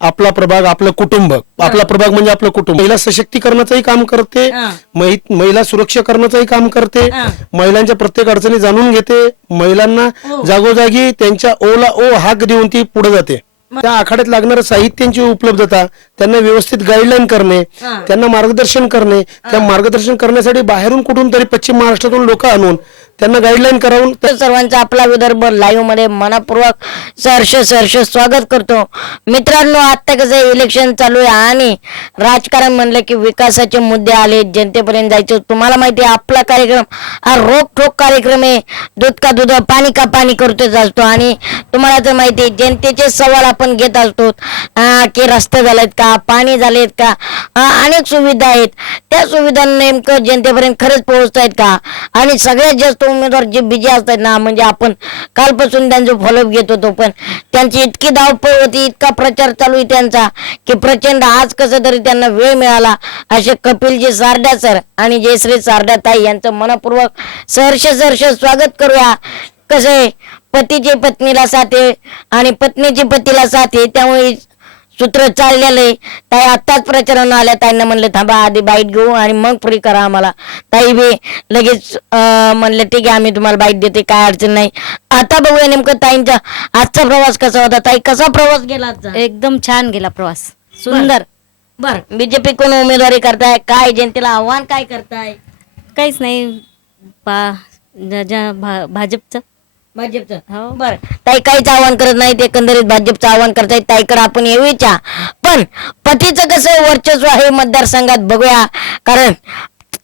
आपला प्रभाग आपलं कुटुंब आपला प्रभाग म्हणजे आपलं कुटुंब महिला सशक्तीकरणाचंही काम करते. महि- महिला सुरक्षा करण्याचंही काम करते. महिलांच्या प्रत्येक अडचणी जाणून घेते महिलांना हो. जागोजागी त्यांच्या ओला ओ हाक देऊन ती पुढे जाते त्या आखाड्यात लागणाऱ्या साहित्यांची उपलब्धता त्यांना व्यवस्थित गाईडलाईन करणे. त्यांना मार्गदर्शन करणे त्या मार्गदर्शन करण्यासाठी बाहेरून कुठून तरी पश्चिम महाराष्ट्रातून लोक आणून त्यांना गाईडलाईन करावून तर आपला विदर्भ लाईव्हमध्ये मनापूर्वक सहर्ष सहर्ष स्वागत करतो. मित्रांनो आता कसं इलेक्शन चालू आहे आणि राजकारण म्हणलं की विकासाचे मुद्दे आले जनतेपर्यंत जायचं. तुम्हाला माहिती आहे आपला कार्यक्रम हा रोखोक कार्यक्रम आहे. दूध का दूध पाणी का पाणी करतोच असतो. आणि तुम्हाला तर माहिती आहे जनतेचे सवाल आपण घेत असतो. की रस्ते झालेत का पाणी झालेत का? अनेक सुविधा आहेत. त्या सुविधा नेमकं जनतेपर्यंत खरंच पोहोचत आहेत का? आणि सगळ्यात जास्त उमेदवार जे बिजी असतात ना म्हणजे आपण कालपासून त्यांचं फॉलोअप घेत होतो पण त्यांची इतकी धावपळ होती इतका प्रचार चालू आहे त्यांचा की प्रचंड आज कसं तरी त्यांना वेळ मिळाला. असे कपिलजी सारडा सर आणि जयश्री सारडा ताई यांचं मनपूर्वक सहर्ष सहर्ष स्वागत करूया. कसं आहे? पतीची पत्नीला साथ आहे आणि पत्नीची पतीला साथ आहे त्यामुळे सूत्र चाललेलं. आहे ताई आत्ताच प्रचारानं आल्या. ताईंना म्हणलं थांबा आधी बाईट घेऊ आणि मग फ्री करा आम्हाला. ताई बी लगेच म्हणलं ठीक आहे आम्ही तुम्हाला बाईट देते काय अडचण नाही. आता बघूया नेमकं ताईंचा आजचा प्रवास कसा होता. ताई कसा प्रवास गेला आजचा? एकदम छान गेला प्रवास. सुंदर. बर. बीजेपी कोण उमेदवारी करताय? काय जनतेला आव्हान काय करताय? काहीच नाही. पा ज्या- ज्या भा- भाजपचं. भाजपचं. हो. बर. ताई काहीच आव्हान करत नाहीत एकंदरीत भाजपचं आव्हान करतायत. ताईकडे आपण येऊच्या पण पतीचं कसं वर्चस्व आहे मतदारसंघात बघूया. कारण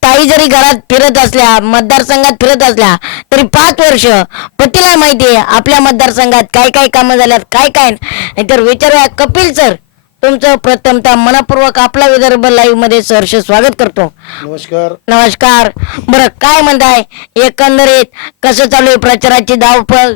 ताई जरी घरात फिरत असल्या मतदारसंघात फिरत असल्या तरी पाच वर्ष पतीला माहिती आहे आपल्या मतदारसंघात काय काय कामं झाल्यात काय काय नाही. तर विचारूया कपिल सर. तुमचं प्रथमतः मनपूर्वक आपला विदर्भ लाईव्हमध्ये सहर्ष स्वागत करतो. नमस्कार. नमस्कार. बरं काय म्हणताय? एकंदरीत कसं चालू आहे प्रचाराची धावपळ?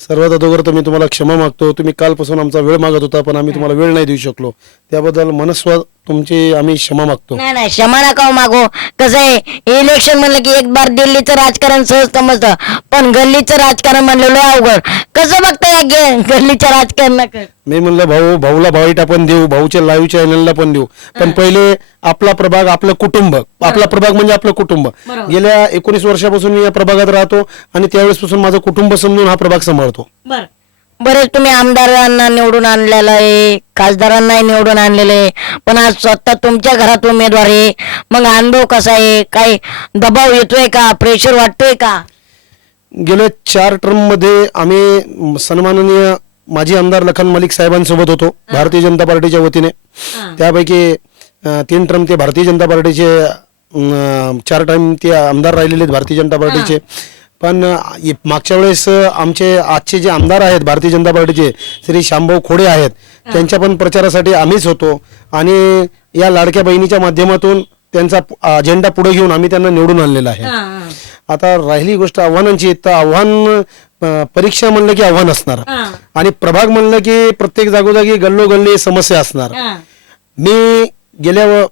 सर्वात अगोदर तर मी तुम्हाला क्षमा मागतो. तुम्ही कालपासून आमचा वेळ मागत होता पण आम्ही तुम्हाला वेळ नाही देऊ शकलो. त्याबद्दल मनस्व तुमची आम्ही क्षमा मागतो. नाही नाही क्षमा नका हो मागो. कसं आहे इलेक्शन म्हणलं की एक बार दिल्लीचं राजकारण सहज समजतं. पण गल्लीचं राजकारण म्हणलं लय अवघड. कसं बघता या गे- गल्लीच्या राजकारणाकडे मी म्हणलं भाऊ भाऊला भाईट आपण देऊ भाऊच्या लाईव्ह चॅनलला पण देऊ. पण पहिले आपला प्रभाग आपलं कुटुंब. आपला प्रभाग म्हणजे आपलं कुटुंब. गेल्या एकोणीस वर्षापासून मी या प्रभागात राहतो आणि त्यावेळेसपासून माझं कुटुंब समजून हा प्रभाग सांभाळतो. बर. बरेच तुम्ही आमदारांना निवडून आणलेलं आहे खासदारांनाही निवडून आणलेलं आहे. पण आज स्वतः तुमच्या घरात उमेदवार आहे. मग अनुभव कसा आहे? काही दबाव येतोय का? प्रेशर वाटतोय का? गेल्या चार टर्ममध्ये आम्ही सन्माननीय माजी आमदार लखन मलिक साहेबांसोबत होतो भारतीय जनता पार्टीच्या वतीने. त्यापैकी तीन टर्म ते भारतीय जनता पार्टीचे चार टाइम ते आमदार राहिलेले आहेत भारतीय जनता पार्टीचे. पण मागच्या वेळेस आमचे आजचे जे आमदार आहेत भारतीय जनता पार्टीचे श्री शांभाऊ खोडे आहेत त्यांच्या पण प्रचारासाठी आम्हीच होतो. आणि या लाडक्या बहिणीच्या माध्यमातून त्यांचा अजेंडा पुढे घेऊन आम्ही त्यांना निवडून आणलेला आहे. आता राहिली गोष्ट आव्हानांची तर आव्हान परीक्षा म्हणलं की आव्हान असणार. आणि प्रभाग म्हणलं की प्रत्येक जागोजागी गल्लोगल्ली समस्या असणार. मी गेल्या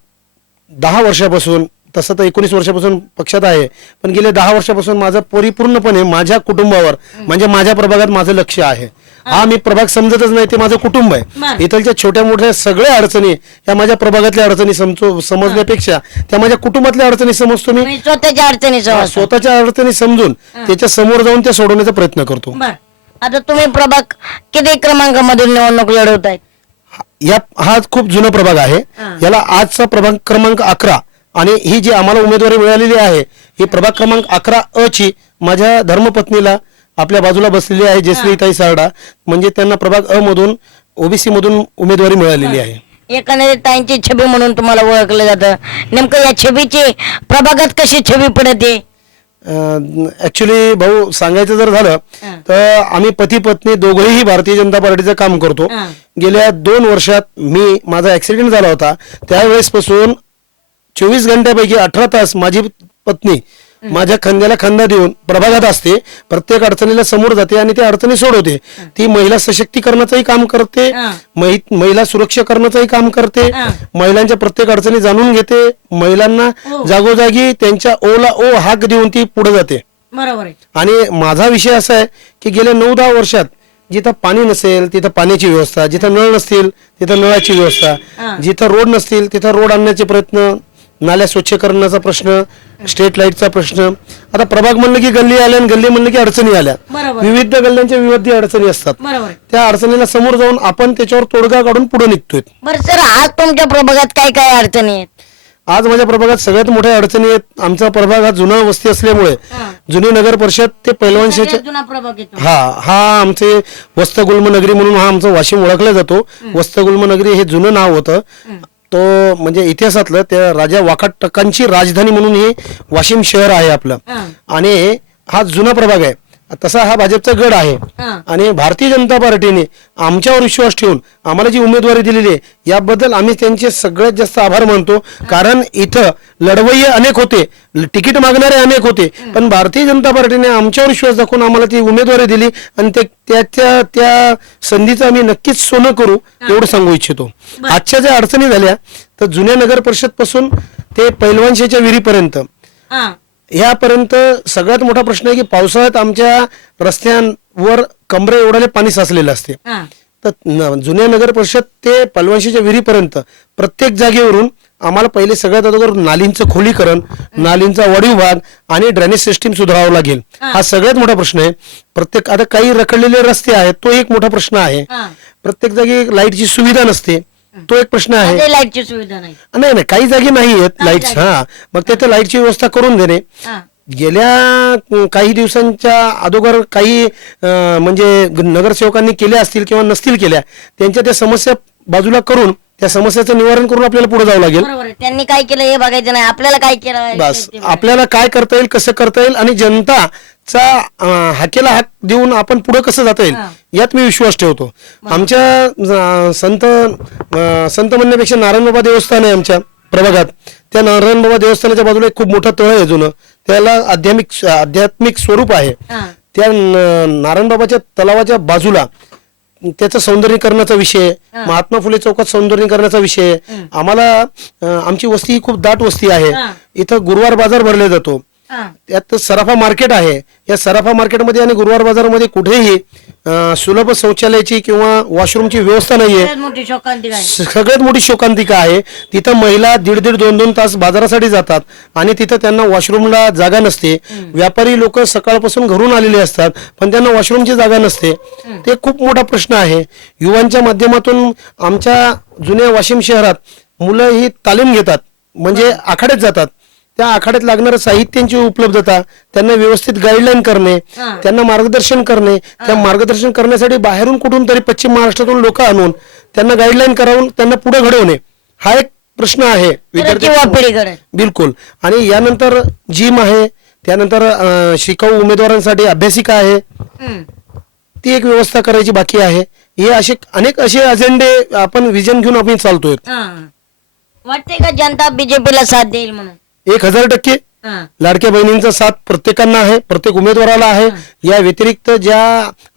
दहा वर्षापासून तसं तर एकोणीस वर्षापासून पक्षात आहे पण गेल्या दहा वर्षापासून माझं परिपूर्णपणे माझ्या कुटुंबावर म्हणजे माझ्या प्रभागात माझं लक्ष आहे. हा मी प्रभाग समजतच नाही ते माझं कुटुंब आहे. इथलच्या छोट्या मोठ्या सगळ्या अडचणी या माझ्या प्रभागातल्या अडचणी समजो समजण्यापेक्षा त्या माझ्या कुटुंबातल्या अडचणी समजतो मी. स्वतःच्या अडचणी हा. स्वतःच्या अडचणी समजून त्याच्यासमोर जाऊन त्या सोडवण्याचा प्रयत्न करतो. बर. आता तुम्ही प्रभाग किती क्रमांकामधून निवडणूक लढवत आहेत या हा खूप जुना प्रभाग आहे. याला आजचा प्रभाग क्रमांक अकरा. आणि ही जी आम्हाला उमेदवारी मिळालेली आहे ही प्रभाग क्रमांक अकरा अ ची माझ्या धर्मपत्नीला आपल्या बाजूला बसलेली आहे जयश्रीताई सारडा. म्हणजे त्यांना प्रभाग अ मधून ओबीसी मधून उमेदवारी मिळालेली आहे. ताईंची छबी म्हणून तुम्हाला ओळखलं जातं. नेमकं या छबीची प्रभागात कशी छबी पडते? ऍक्च्युली भाऊ सांगायचं जर झालं तर आम्ही पती पत्नी दोघंही भारतीय जनता पार्टीचं काम करतो. गेल्या दोन वर्षात मी माझा ऍक्सिडेंट झाला होता. त्यावेळेसपासून चोवीस घंट्यापैकी अठरा तास माझी पत्नी माझ्या खांद्याला खांदा देऊन प्रभागात असते. प्रत्येक अडचणीला समोर जाते आणि त्या अडचणी सोडवते. ती महिला सशक्तीकरणाचंही काम करते. महि- महिला सुरक्षा करण्याचंही काम करते. महिलांच्या प्रत्येक अडचणी जाणून घेते. महिलांना जागोजागी त्यांच्या ओला ओ हाक देऊन ती पुढे जाते. बरोबर आणि माझा विषय असा आहे की गेल्या नऊ दहा वर्षात जिथं पाणी नसेल तिथं पाण्याची व्यवस्था जिथं नळ नसतील तिथं नळाची व्यवस्था जिथं रोड नसतील तिथं रोड आणण्याचे प्रयत्न नाल्या स्वच्छ करण्याचा प्रश्न स्ट्रीट लाईटचा प्रश्न. आता प्रभाग म्हणलं की गल्ली आल्या आणि गल्ली म्हणलं की अडचणी आल्या. बरोबर. विविध गल्ल्यांच्या विविध अडचणी असतात. बरोबर. त्या अडचणीला समोर जाऊन आपण त्याच्यावर तोडगा काढून पुढे निघतोय. बरं सर आज तुमच्या प्रभागात काय काय अडचणी आहेत? आज माझ्या प्रभागात सगळ्यात मोठ्या अडचणी आहेत. आमचा प्रभाग हा जुना वस्ती असल्यामुळे जुनी नगर परिषद ते पैलवानशाच्या जुना प्रभाग येतो. हा हा आमचे वस्तगुल्म नगरी म्हणून हा आमचा वाशिम ओळखला जातो. वस्तगुल्म नगरी हे जुनं नाव होतं. तो म्हणजे इतिहासातलं त्या राजा वाकाटकांची राजधानी म्हणून हे वाशिम शहर आहे आपलं. आणि हा जुना प्रभाग आहे. तसा हा भाजपचा गड आहे. आणि भारतीय जनता पार्टीने आमच्यावर विश्वास ठेवून आम्हाला जी उमेदवारी दिलेली आहे याबद्दल आम्ही त्यांचे सगळ्यात जास्त आभार मानतो. कारण इथं लढवय्ये अनेक होते. तिकीट मागणारे अनेक होते. पण भारतीय जनता पार्टीने आमच्यावर विश्वास दाखवून आम्हाला ती उमेदवारी दिली आणि ते त्याच्या त्या संधीचं आम्ही नक्कीच सोनं करू एवढं सांगू इच्छितो. आजच्या ज्या अडचणी झाल्या तर जुन्या नगर परिषदपासून ते पैलवानशेच्या विहिरीपर्यंत हा यापर्यंत सगळ्यात मोठा प्रश्न आहे की पावसाळ्यात आमच्या रस्त्यांवर कमरे एवढाले पाणी साचलेलं असते. तर न- जुन्या नगर परिषद ते पलवाशीच्या विहिरीपर्यंत प्रत्येक जागेवरून आम्हाला पहिले सगळ्यात अगोदर नालींचं खोलीकरण नालींचा वाढीव भाग आणि ड्रेनेज सिस्टीम सुधारावं लागेल. हा. सगळ्यात मोठा प्रश्न आहे. प्रत्येक आता काही रखडलेले रस्ते आहेत तो एक मोठा प्रश्न आहे. प्रत्येक जागी लाईटची सुविधा नसते. तो एक प्रश्न आहे. ते लाईटची सुविधा नाही. नाही नाही काही जागी नाही आहेत लाईट्स हा. मग तिथे लाईटची व्यवस्था करून देणे. हा. गेल्या काही दिवसांच्या अगोदर काही अं, म्हणजे नगरसेवकांनी केल्या असतील किंवा नसतील केल्या त्यांच्या त्या समस्या बाजूला करून त्या समस्याचं निवारण करून आपल्याला पुढे जावं लागेल. बरोबर आहे. त्यांनी काय केलं हे बघायचं नाही. आपल्याला काय केलं बस. आपल्याला काय करता येईल कसं करता येईल आणि जनताचा अं, हाकेला हाक देऊन आपण पुढे कसं जाता येईल यात मी विश्वास ठेवतो. आमच्या संत संत म्हणण्यापेक्षा नारायणबाबा देवस्थान आहे आमच्या प्रभागात. त्या नारायणबाबा देवस्थानाच्या बाजूला एक खूप मोठं तळ आहे जुनं. त्याला आध्यात्मिक आध्यात्मिक स्वरूप आहे. त्या नारायणबाबाच्या तलावाच्या बाजूला त्याचं सौंदर्यीकरणाचा विषय महात्मा फुले चौकात सौंदर्यीकरणाचा विषय आम्हाला आमची वस्ती ही खूप दाट वस्ती आहे. इथं गुरुवार बाजार भरला जातो. त्यात सराफा मार्केट आहे. या सराफा मार्केटमध्ये आणि गुरुवार बाजारामध्ये कुठेही सुलभ शौचालयाची किंवा वॉशरूमची व्यवस्था नाहीये. सगळ्यात मोठी शोकांतिका आहे. तिथं महिला दीड दीड दोन दोन तास बाजारासाठी जातात आणि तिथं त्यांना वॉशरूमला जागा नसते. व्यापारी लोक सकाळपासून घरून आलेले असतात पण त्यांना वॉशरूमची जागा नसते. ते खूप मोठा प्रश्न आहे. युवांच्या माध्यमातून आमच्या जुन्या वाशिम शहरात मुलं ही तालीम घेतात म्हणजे आखाड्यात जातात. त्या आखाड्यात लागणारं साहित्यांची उपलब्धता त्यांना व्यवस्थित गाईडलाईन करणे त्यांना मार्गदर्शन करणे त्या मार्गदर्शन करण्यासाठी बाहेरून कुठून तरी पश्चिम महाराष्ट्रातून लोक आणून त्यांना गाईडलाईन करावून त्यांना पुढे घडवणे हा एक प्रश्न आहे विद्यार्थी बिलकुल. आणि यानंतर जिम आहे त्यानंतर शिकाऊ उमेदवारांसाठी अभ्यासिका आहे. ती एक व्यवस्था करायची बाकी आहे. हे असे अनेक असे अजेंडे आपण विजन घेऊन आपण चालतोय. वाटते का जनता बीजेपीला साथ देईल म्हणून? एक हजार टक्के. लाडक्या बहिणींचा साथ प्रत्येकांना आहे प्रत्येक उमेदवाराला आहे. या व्यतिरिक्त ज्या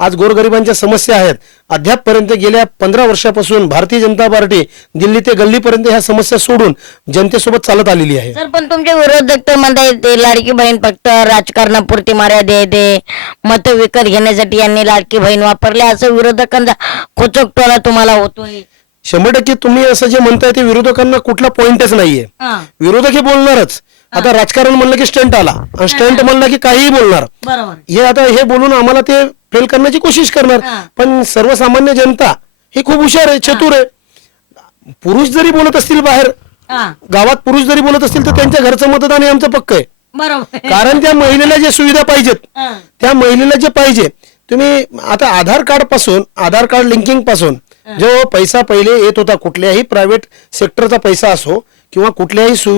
आज गोरगरिबांच्या समस्या आहेत अद्यापपर्यंत गेल्या पंधरा वर्षापासून भारतीय जनता पार्टी दिल्ली ते गल्लीपर्यंत ह्या समस्या सोडून जनतेसोबत चालत आलेली आहे. सर पण तुमचे विरोधक तर म्हणता येते लाडकी बहीण फक्त राजकारणापुरती मर्यादा येते मत विकत घेण्यासाठी यांनी लाडकी बहीण वापरली असं विरोधकांचा खोचकटोला तुम्हाला होतोय. शंभर टक्के तुम्ही असं जे म्हणताय ते विरोधकांना कुठला पॉइंटच नाहीये. हा. विरोधक हे. बोलणारच आता राजकारण म्हणलं की स्टंट आला. स्टंट म्हणलं की काहीही बोलणार. हे आता हे बोलून आम्हाला ते फेल करण्याची कोशिश करणार. पण सर्वसामान्य जनता ही खूप हुशार आहे चतुर आहे. पुरुष जरी बोलत असतील बाहेर हा. गावात पुरुष जरी बोलत असतील तर त्यांच्या घरचं मतदान हे आमचं पक्क आहे. कारण त्या महिलेला जे सुविधा पाहिजेत त्या महिलेला जे पाहिजे तुम्ही आता आधार कार्डपासून आधार कार्ड लिंकिंगपासून जो पैसा पहिले येत होता कुठल्याही प्रायव्हेट सेक्टरचा पैसा असो किंवा कुठल्याही सु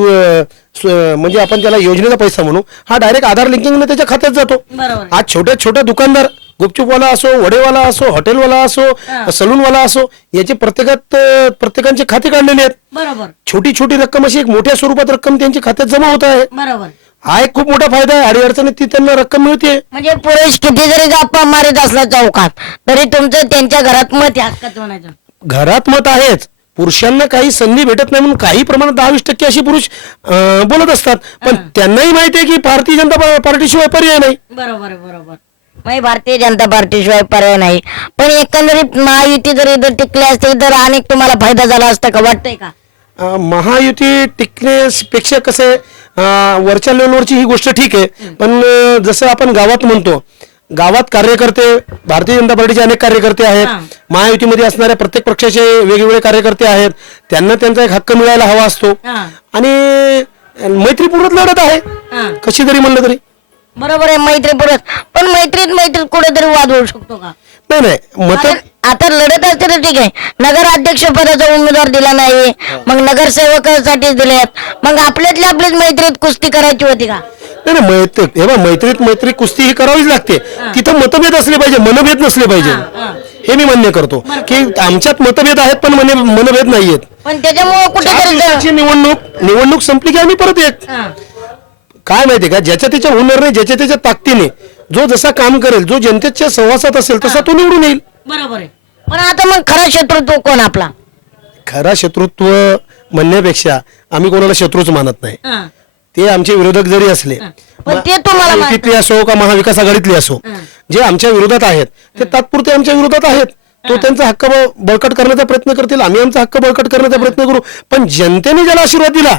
म्हणजे आपण त्याला योजनेचा पैसा म्हणू हा डायरेक्ट आधार लिंकिंगने त्याच्या खात्यात जातो. बरोबर. आज छोट्या छोट्या दुकानदार गुपचूपवाला असो वडेवाला असो हॉटेलवाला असो सलूनवाला असो याचे प्रत्येकात प्रत्येकांचे खाते काढलेले आहेत. बरोबर. छोटी छोटी रक्कम अशी एक मोठ्या स्वरूपात रक्कम त्यांच्या खात्यात जमा होत आहे. बरोबर. हा एक खूप मोठा फायदा आहे. अडीअडचणीत ती त्यांना रक्कम मिळते. म्हणजे पुरुष किती जरी गप्पा मारत असला चौकात तरी तुमचं त्यांच्या घरात मत आहे. हक्काचं म्हणायचं. घरात मत आहेच. पुरुषांना काही संधी भेटत नाही म्हणून काही प्रमाणात दहा वीस टक्के अशी पुरुष अं, बोलत असतात. पण त्यांनाही माहिती आहे की भारतीय जनता पा- पार्टीशिवाय पर्याय नाही. बरोबर बरोबर. म्हणजे भारतीय जनता पार्टीशिवाय पर्याय नाही. पण एकंदरीत महायुती जर इथं टिकली असते तर अनेक तुम्हाला फायदा झाला असता का? वाटतंय का? अं, महायुती टिकण्यापेक्षा कसं आहे वरच्या लेवलवरची ही गोष्ट ठीक आहे. पण जसं आपण गावात म्हणतो गावात कार्यकर्ते भारतीय जनता पार्टीचे अनेक कार्यकर्ते आहेत. महायुतीमध्ये असणाऱ्या प्रत्येक पक्षाचे वेगवेगळे कार्यकर्ते आहेत. त्यांना त्यांचा एक हक्क मिळायला हवा असतो. आणि मैत्रीपूर्वक लढत आहे. कशी तरी म्हणलं तरी. बरोबर आहे मैत्रीपूर्वक. पण मैत्रीत मैत्रीत कुठेतरी वाद होऊ शकतो का? नाही नाही मत कारण आता लढत असते तर ठीक आहे. नगराध्यक्ष पदाचा उमेदवार दिला नाही. मग नगरसेवकासाठी दिलेत. मग आपल्यातल्या आपलीच मैत्रीत कुस्ती करायची होती का? नाही नाही मैत्री हे बघ मैत्रीत मैत्री कुस्ती ही करावीच लागते. तिथं मतभेद असले पाहिजे मनभेद नसले पाहिजे. हे मी मान्य करतो. की आमच्यात मतभेद आहेत पण मने- मनभेद नाहीयेत. पण त्याच्यामुळे चार कुठेतरी दिवसाची निवडणूक निवडणूक संपली की आम्ही परत एक हा. काय माहितीये का? ज्याच्या त्याच्या हुनरने ज्याच्या त्याच्या ताकदीने जो जसा काम करेल जो जनतेच्या सहवासात असेल तसा तो निवडून येईल. बरोबर आहे. पण आता मग खरा शत्रुत्व कोण आपला? खरा शत्रुत्व म्हणण्यापेक्षा आम्ही कोणाला शत्रूच मानत नाही. ते आमचे विरोधक जरी असले पण ते तुम्हाला माहीत महायुतीतले असो का महाविकास आघाडीतले असो जे आमच्या विरोधात आहेत ते तात्पुरते आमच्या विरोधात आहेत. तो त्यांचा हक्क ब- बळकट करण्याचा प्रयत्न करतील आम्ही आमचा हक्क बळकट करण्याचा प्रयत्न करू. पण जनतेने ज्याला आशीर्वाद दिला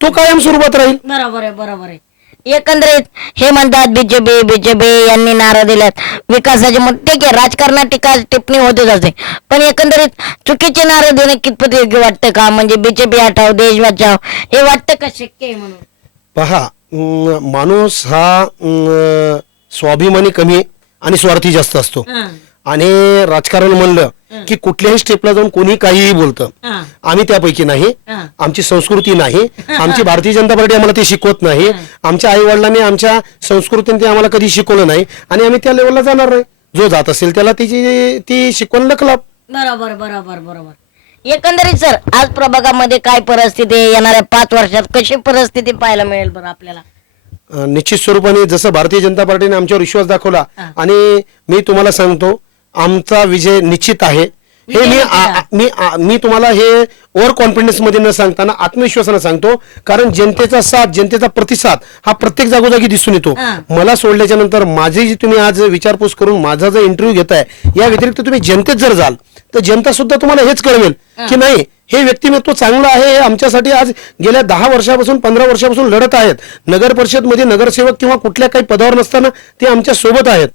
तो कायम स्वरूपात राहील. बरोबर आहे बरोबर आहे. एकंदरीत हे म्हणतात बीजेपी बीजेपी यांनी नारा दिल्यात. विकासाचे मग ठीक आहे राजकारणात टीका टिप्पणी होतच असते पण एकंदरीत चुकीचे नारे देणं कितपत योग्य वाटतं का? म्हणजे बीजेपी हटाव देश वाचाव हे वाटतं का शक्य आहे म्हणून? पहा अं, माणूस हा अं, स्वाभिमानी कमी आणि स्वार्थी जास्त असतो. आणि राजकारण म्हणलं की कुठल्याही स्टेपला जाऊन कोणी काहीही बोलतं. आम्ही त्यापैकी नाही. आमची संस्कृती नाही. आमची भारतीय जनता पार्टी आम्हाला ते शिकवत नाही. आमच्या आई वडिलांनी आमच्या संस्कृतीने ते आम्हाला कधी शिकवलं नाही. आणि आम्ही त्या लेवलला जाणार नाही. जो जात असेल त्याला तिची ती शिकवण लकलाप बरोबर बरोबर बरोबर. एकंदरीत सर आज प्रभागामध्ये काय परिस्थिती आहे? येणाऱ्या पाच वर्षात कशी परिस्थिती पाहायला मिळेल बरं आपल्याला? अं, निश्चित स्वरूपाने जसं भारतीय जनता पार्टीने आमच्यावर विश्वास दाखवला आणि मी तुम्हाला सांगतो आमचा विजय निश्चित आहे. हे मी आ- मी आ- मी तुम्हाला हे ओव्हर कॉन्फिडन्समध्ये न सांगताना आत्मविश्वासानं सांगतो. कारण जनतेचा साथ जनतेचा प्रतिसाद हा प्रत्येक जागोजागी दिसून येतो. मला सोडल्याच्या नंतर माझी जी तुम्ही आज विचारपूस करून माझा जर इंटरव्ह्यू घेताय या व्यतिरिक्त तुम्ही जनतेत जर जाल तर जनता सुद्धा तुम्हाला हेच कळवेल की नाही हे व्यक्तिमत्व चांगलं आहे हे आमच्यासाठी आज गेल्या दहा वर्षापासून पंधरा वर्षापासून लढत आहेत. नगर परिषदमध्ये नगरसेवक किंवा कुठल्या काही पदावर नसताना ते आमच्यासोबत आहेत.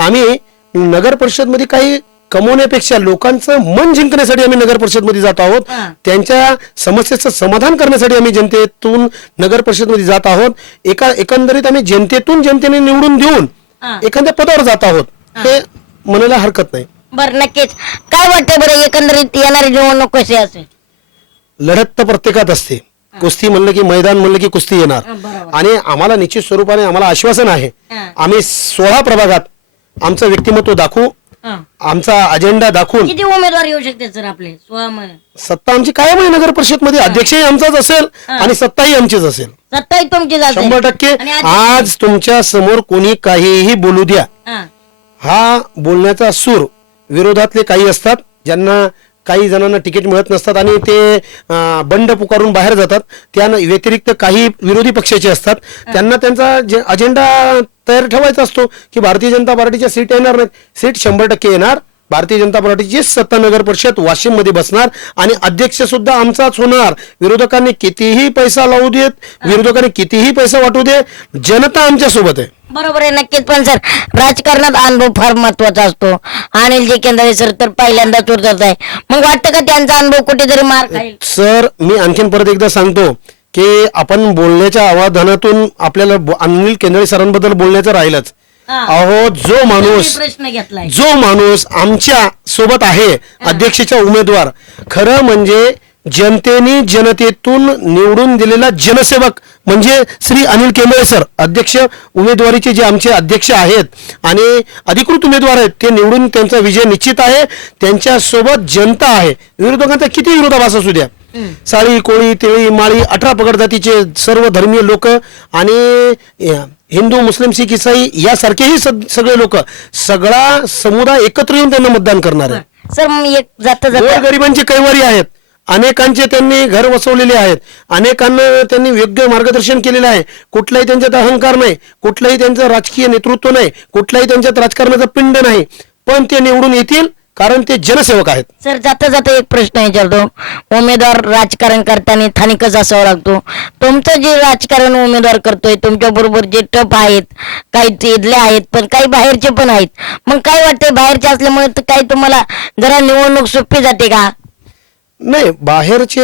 आम्ही नगर परिषदमध्ये काही कमवण्यापेक्षा लोकांचं मन जिंकण्यासाठी आम्ही नगर परिषदमध्ये जात आहोत. त्यांच्या समस्येचं समाधान करण्यासाठी आम्ही जनतेतून नगर परिषदमध्ये जात आहोत. एका एकंदरीत आम्ही जनतेतून जनतेने निवडून देऊन एखाद्या पदावर जात आहोत. हे. म्हणायला हरकत नाही. बरं नक्कीच. काय वाटतंय बरं एकंदरीत येणारी निवडणूक कशी असेल? लढत तर प्रत्येकात असते. कुस्ती म्हणलं की मैदान म्हणलं की कुस्ती येणार. आणि आम्हाला निश्चित स्वरूपाने आम्हाला आश्वासन आहे. आम्ही सोळा प्रभागात आमचं व्यक्तिमत्व दाखवू आमचा अजेंडा दाखवून. किती उमेदवार येऊ शकते सर आपले? सत्ता आमची कायम आहे नगर परिषदमध्ये अध्यक्षही आमचाच असेल आणि सत्ताही आमचीच असेल. सत्ताही तुमची शंभर टक्के. आणि आज- आज तुमच्यासमोर कोणी काहीही बोलू द्या. हा. हा बोलण्याचा सूर विरोधातले काही असतात ज्यांना काही जणांना तिकीट मिळत नसतात आणि ते अं, बंड पुकारून बाहेर जातात. त्या व्यतिरिक्त काही विरोधी पक्षाचे असतात. त्यांना त्यांचा जे अजेंडा तयार ठेवायचा असतो की भारतीय जनता पार्टीच्या सीट येणार नाहीत. सीट शंभर टक्के येणार. भारतीय जनता पार्टीची सत्ता नगर परिषद वाशिममध्ये बसणार आणि अध्यक्ष सुद्धा आमचाच होणार. विरोधकांनी कितीही पैसा लावू देत विरोधकांनी कितीही पैसा वाटू दे जनता आमच्यासोबत आहे. बरोबर आहे नक्कीच. पण सर राजकारणात अनुभव फार महत्त्वाचा असतो. अनिल जी केंद्रे सर तर पहिल्यांदाच उरत आहे मग वाटतं का त्यांचा अनुभव कुठेतरी मार खाईल सर मी आणखीन परत एकदा सांगतो. की आपण बोलण्याच्या आवाधानातून आपल्याला बो- अनिल केंद्रे सरांबद्दल बोलण्याचं राहिलंच. हा. अहो जो माणूस प्रश्न घेतलाय. जो माणूस आमच्यासोबत आहे अध्यक्षाचा उमेदवार खरं म्हणजे जनतेने जनतेतून निवडून दिलेला जनसेवक म्हणजे श्री अनिल केंद्रे सर अध्यक्ष उमेदवारीचे जे आमचे अध्यक्ष आहेत आणि अधिकृत उमेदवार आहेत ते निवडून त्यांचा विजय निश्चित आहे. त्यांच्यासोबत जनता आहे. विरोधकांचा किती विरोधाभास असू द्या. साळी कोळी तेळी माळी अठरा पगड जातीचे सर्व धर्मीय लोक आणि हिंदू मुस्लिम सिख इसाई यासारखेही सग- सगळे लोक सगळा समुदाय एकत्र येऊन त्यांना मतदान करणार आहे. सर मग एक जाता जाता गरिबांचे कैवारी आहेत. अनेकांचे त्यांनी घर वसवलेले आहेत. अनेकांना त्यांनी योग्य मार्गदर्शन केलेलं आहे. कुठलाही त्यांच्यात अहंकार नाही. कुठलंही त्यांचं राजकीय नेतृत्व नाही. कुठलाही त्यांच्यात राजकारणाचा पिंड नाही. पण ते निवडून येतील कारण ते जनसेवक आहेत. सर जाता जाता एक प्रश्न विचारतो. उमेदवार राजकारण करताना स्थानिकच असावा लागतो. तुमचं जे राजकारण उमेदवार करतोय तुमच्या बरोबर जे टप आहेत काही इथले आहेत पण काही बाहेरचे पण आहेत. मग काय वाटतंय बाहेरचे असल्यामुळे तर काही तुम्हाला जरा निवडणूक सोपी जाते का? नाही बाहेरचे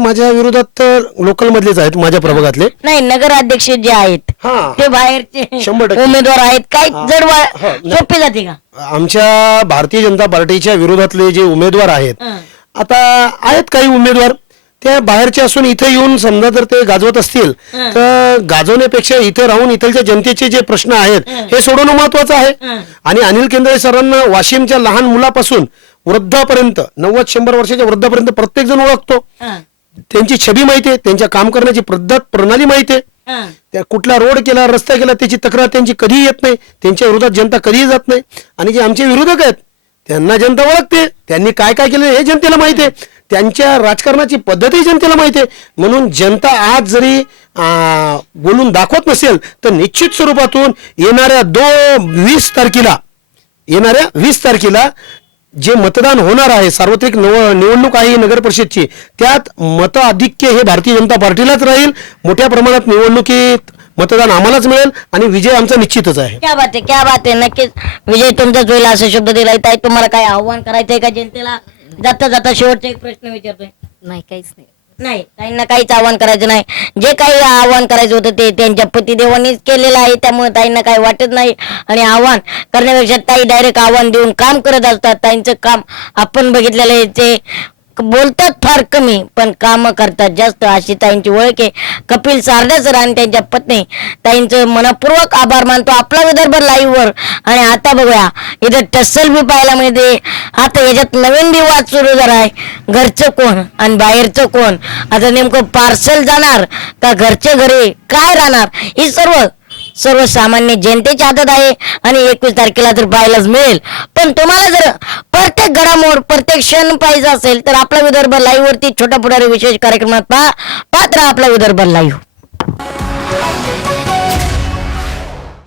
माझ्या विरोधात लोकल मधलेच आहेत माझ्या प्रभागातले नाही नगराध्यक्ष जे आहेत हा. ते बाहेरचे शंभर टक्के. उमेदवार आहेत काही हा. जड हा, नाही. सोपी जाते का आमच्या भारतीय जनता पार्टीच्या विरोधातले जे उमेदवार आहेत हं. आता आहेत काही उमेदवार त्या बाहेरचे असून इथे येऊन समजा जर ते गाजवत असतील हं. तर गाजवण्यापेक्षा इथे राहून इथलच्या जनतेचे जे प्रश्न आहेत हे सोडवणं महत्वाचं आहे. आणि अनिल केंद्रे सरांना वाशिमच्या लहान मुलापासून वृद्धापर्यंत नव्वद शंभर वर्षाच्या वृद्धापर्यंत प्रत्येक जण ओळखतो. त्यांची छबी माहिती आहे त्यांच्या काम करण्याची पद्धत प्रणाली माहिती आहे. हं. त्या कुठला रोड केला रस्ता केला त्याची तक्रार त्यांची कधीही येत नाही. त्यांच्या विरोधात जनता कधीही जात नाही. आणि जे आमचे विरोधक आहेत त्यांना जनता ओळखते. त्यांनी काय काय केलं हे जनतेला माहिती आहे. त्यांच्या राजकारणाची पद्धतही जनतेला माहिती आहे. म्हणून जनता आज जरी बोलून दाखवत नसेल तर निश्चित स्वरूपातून येणाऱ्या दो वीस तारखेला येणाऱ्या वीस तारखेला जे मतदान होणार आहे सार्वत्रिक नव- निवडणूक आहे नगर परिषदची त्यात मत आधिक्य हे भारतीय जनता पार्टीलाच राहील. मोठ्या प्रमाणात निवडणुकीत मतदान आम्हालाच मिळेल आणि विजय आमचा निश्चितच आहे. क्या बात आहे क्या बात आहे. नक्कीच विजय तुमचाच होईल असा शब्द दिलाय. तुम्हाला काय आव्हान करायचंय का जनतेला? जाता जाता शेवटचा एक प्रश्न विचारतोय. नाही काहीच नाही. नाही ताईंना काहीच आव्हान करायचं नाही. जे काही आव्हान करायचं होतं ते त्यांच्या पतिदेवांनीच केलेलं आहे. त्यामुळे ताईंना काही वाटत नाही. आणि आव्हान करण्यापेक्षा ताई डायरेक्ट आव्हान देऊन काम करत असतात. ताईंचं काम आपण बघितलेलं आहे ते बोलतात फार कमी पण काम करतात जास्त. अशी ताईंची ओळख आहे. कपिल सारडा सर आणि त्यांच्या पत्नी. ताईंचं मनपूर्वक आभार मानतो आपला विदर्भ लाईव्ह वर आणि आता बघूया इथं टसल बी पाहायला मिळते. आता याच्यात नवीन बी वाद सुरू झाला आहे. घरचं कोण आणि बाहेरचं कोण? आता नेमकं पार्सल जाणार का घरच्या घरी? काय राहणार? ही सर्व सर्वसामान्य जनतेच्या हातात आहे आणि एकवीस तारखेला तर पाहायलाच मिळेल. पण तुम्हाला जर प्रत्येक घडामोड प्रत्येक क्षण पाहिजे असेल तर आपला विदर्भ लाईव्ह वरती छोटा पुढारी विशेष कार्यक्रमात पहा पात्र आपला विदर्भ लाईव्ह